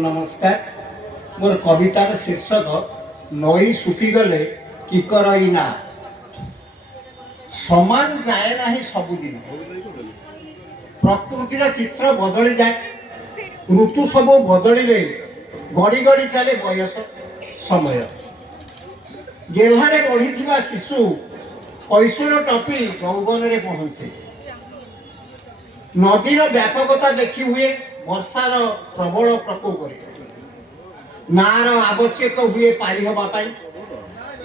नमस्कार मोर कवितार शीर्षक नई सुखीगले कि करईना समान जाए ना सबुदिन प्रकृतिर चित्र बदली जाए ऋतु सब बदलिले गड़ी गड़ी चले बयस समय गेल्हारे बढ़ी शिशु कैशोर टपी यौवन में पहुंचे नदीर व्यापकता देखी हुए वर्षार प्रबल प्रकोप नार आवश्यक हुए पारि हवा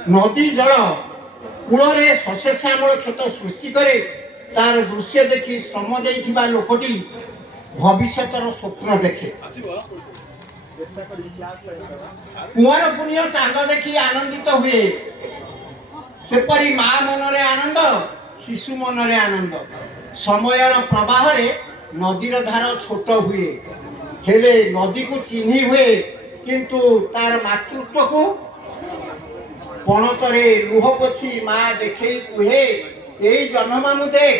नदी जल कूल शशे श्यामल क्षेत्र सृष्टि करे तार दृश्य देखी श्रम देइथिबा लोकटी भविष्यतर स्वप्न देखे कुआर पुण्य चांद देखी आनंदित हुए सेपरी माँ मनरे आनंद शिशु मनरे आनंद समयर प्रवाह रे नदीर धार छोट हुए हेले नदी को चिन्ही हुए किंतु तार मातृत्व को पणतरे लुह पोछी माँ देखे कुहे यही जन्म देख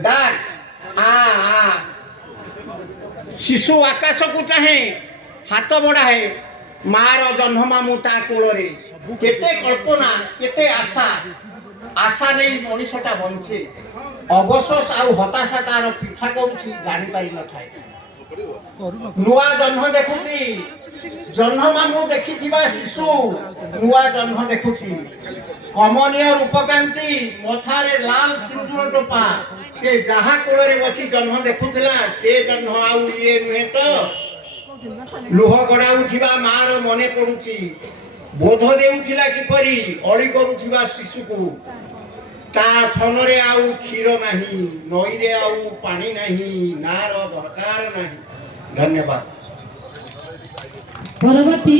डाक आ शिशु आकाश को चाहे हाथ बढ़ाए मार जन्मामु ता कोलरे केते कल्पना केते आशा आशा नहीं मनीषटा बंचे अवशोष आउ हताशा तार पिछा करुछि जानि पारि न थाए नुआ जन्म देखुछि जन्मामु देखिथिबा शिशु नुआ जन्म देखुछि कमनीय रूपकांति मथारे लाल सिंदूर टोपा से जहा कोलरे बसी जन्म देखुथिला से जन्म आउ ये नुहे तो लुह गड़ा उठिबा मार मने पडुछि बोध देउथिला किपरि अळी करूथिबा शिशु को ता थनरे आउ क्षीर नहीं नई रे आउ पानी नहीं नार दरकार नहीं। धन्यवाद। परवर्ती